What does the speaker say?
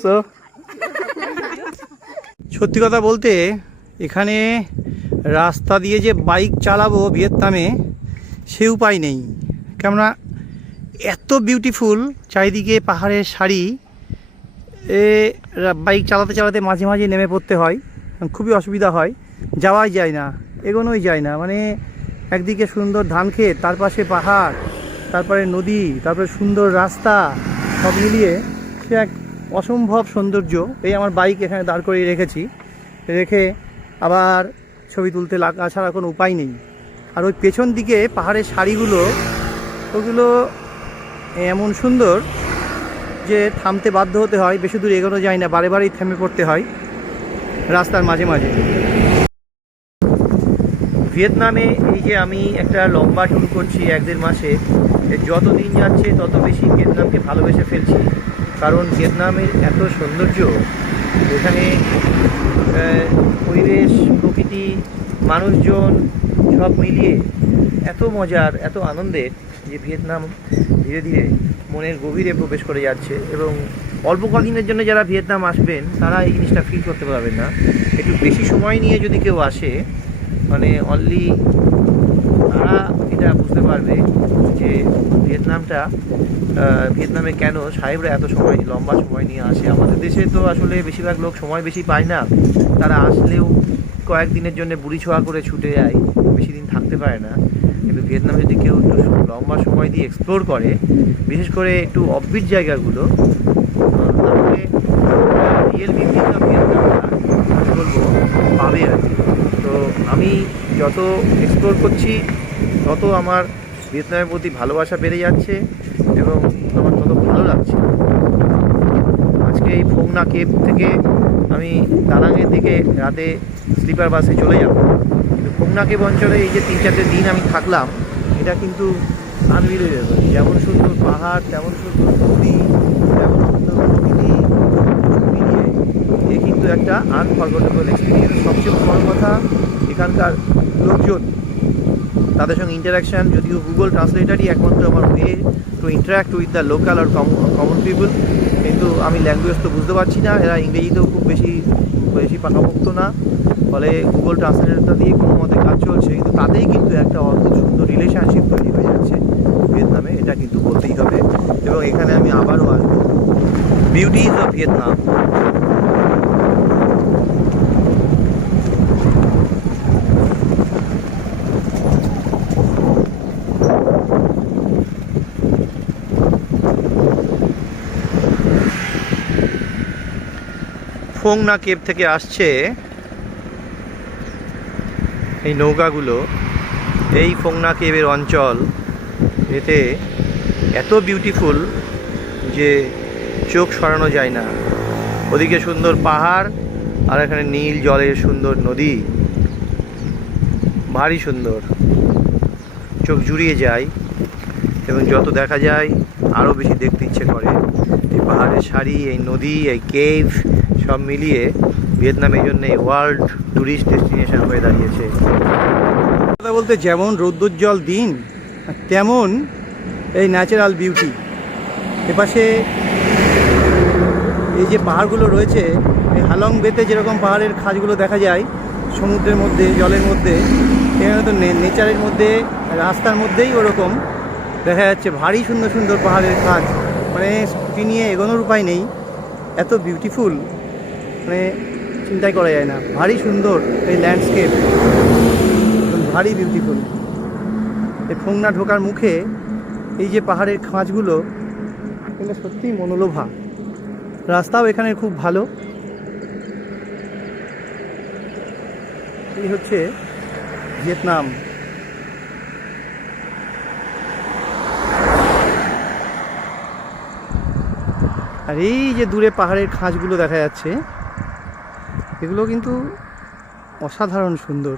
So সত্যি কথা বলতে এখানে রাস্তা দিয়ে যে বাইক চালাবো ভিয়েতনামে সে উপায় নেই, কেননা এত বিউটিফুল চারিদিকে পাহাড়ের সারি। বাইক চালাতে চালাতে মাঝে মাঝে নেমে পড়তে হয়, খুবই অসুবিধা হয়, যাওয়াই যায় না, এগোনোই যায় না। মানে একদিকে সুন্দর ধান ক্ষেত, তার পাশে পাহাড়, তারপরে নদী, তারপরে সুন্দর রাস্তা, সব মিলিয়ে সে এক অসম্ভব সৌন্দর্য। এই আমার বাইক এখানে দাঁড় করিয়ে রেখেছি, রেখে আবার ছবি তুলতে লাগা ছাড়া কোনো উপায় নেই। আর ওই পেছন দিকে পাহাড়ের সারিগুলো, ওগুলো এমন সুন্দর যে থামতে বাধ্য হতে হয়, বেশি দূর এগোনো যায় না, বারে বারেই থেমে পড়তে হয় রাস্তার মাঝে মাঝে। ভিয়েতনামে এই যে আমি একটা লম্বা ট্যুর করছি 1-1.5 মাসে, যত দিন যাচ্ছে তত বেশি ভিয়েতনামকে ভালোবেসে ফেলছি। কারণ ভিয়েতনামের এত সৌন্দর্য, এখানে পরিবেশ, প্রকৃতি, মানুষজন সব মিলিয়ে এত মজার, এত আনন্দের যে ভিয়েতনাম ধীরে ধীরে মনের গভীরে প্রবেশ করে যাচ্ছে। এবং অল্প কদিনের জন্য যারা ভিয়েতনাম আসবেন তারা এই জিনিসটা ফিল করতে পারবেন না। একটু বেশি সময় নিয়ে যদি কেউ আসে, মানে অনলি তারা এটা বুঝতে পারবে যে ভিয়েতনামে কেন সাহেবরা এত সময়, লম্বা সময় নিয়ে আসে। আমাদের দেশে তো আসলে বেশিরভাগ লোক সময় বেশি পায় না, তারা আসলেও কয়েকদিনের জন্য বুড়ি ছোঁয়া করে ছুটে যায়, বেশি দিন থাকতে পারে না। কিন্তু ভিয়েতনামে যদি কেউ একটু লম্বা সময় দিয়ে এক্সপ্লোর করে, বিশেষ করে একটু অফবিট জায়গাগুলো, তাহলে রিয়েল বিউটি অফ ভিয়েতনামটা বলবো পাবে আর কি। তো আমি যত এক্সপ্লোর করছি তত আমার ভিয়েতনামের প্রতি ভালোবাসা বেড়ে যাচ্ছে এবং আমার তত ভালো লাগছে। আজকে এই ফোং না কেভ থেকে আমি দানাংয়ের দিকে রাতে স্লিপার বাসে চলে যাব। কিন্তু ফোং না কেভ অঞ্চলে এই যে 3-4 দিন আমি থাকলাম, এটা কিন্তু আনবিলিভেবল। যেমন সুন্দর পাহাড়, তেমন সুন্দর নদী, তেমন সুন্দর প্রকৃতি, মিলিয়ে এ কিন্তু একটা আনফরগেটেবল এক্সপিরিয়েন্স। সবচেয়ে বড় কথা এখানকার লোকজন, তাদের সঙ্গে ইন্টারাকশান, যদিও গুগল ট্রান্সলেটারই একমাত্র আমার way to interact with the local আর কমন পিপল, কিন্তু আমি ল্যাঙ্গুয়েজ তো বুঝতে পারছি না, এরা ইংরেজিতেও খুব বেশি পাকাপোক্ত না, ফলে গুগল ট্রান্সলেটারটা দিয়ে কোনো মতে কাজ চলছে। কিন্তু তাতেই কিন্তু একটা অদ্ভুত সুন্দর রিলেশনশিপ তৈরি হয়ে যাচ্ছে ভিয়েতনামে, এটা কিন্তু বলতেই হবে। এবং এখানে আমি আবারও আসবো। Beauties of Vietnam. ফোং না কেভ থেকে আসছে এই নৌকাগুলো, এই ফোং না কেভের অঞ্চল, এতে এত বিউটিফুল যে চোখ সরানো যায় না। ওদিকে সুন্দর পাহাড়, আর এখানে নীল জলের সুন্দর নদী, ভারী সুন্দর, চোখ জুড়িয়ে যায়। এবং যত দেখা যায় আরও বেশি দেখতে ইচ্ছে করে। এই পাহাড়ের সারি, এই নদী, এই কেভ সব মিলিয়ে ভিয়েতনাম এই জন্যে ওয়ার্ল্ড ট্যুরিস্ট ডেস্টিনেশন হয়ে দাঁড়িয়েছে। কথা বলতে যেমন রৌদ্রোজ্জ্বল দিন, তেমন এই ন্যাচারাল বিউটি। এপাশে এই যে পাহাড়গুলো রয়েছে, এই হালং বেতে যেরকম পাহাড়ের খাঁজগুলো দেখা যায় সমুদ্রের মধ্যে, জলের মধ্যে, এখানে তো নেচারের মধ্যে, রাস্তার মধ্যেই ওরকম দেখা যাচ্ছে ভারী সুন্দর সুন্দর পাহাড়ের খাঁজ। মানে স্কুটি নিয়ে এগোনোর উপায় নেই, এত বিউটিফুল, মানে চিন্তাই করা যায় না। ভারী সুন্দর এই ল্যান্ডস্কেপ, ভারী বিউটিফুল। এই ফোং না ঢোকার মুখে এই যে পাহাড়ের খাঁজগুলো, এগুলো সত্যিই মনোলোভা। রাস্তাও এখানে খুব ভালো। এই হচ্ছে ভিয়েতনাম। আর এই যে দূরে পাহাড়ের খাঁজগুলো দেখা যাচ্ছে, এগুলো কিন্তু অসাধারণ সুন্দর।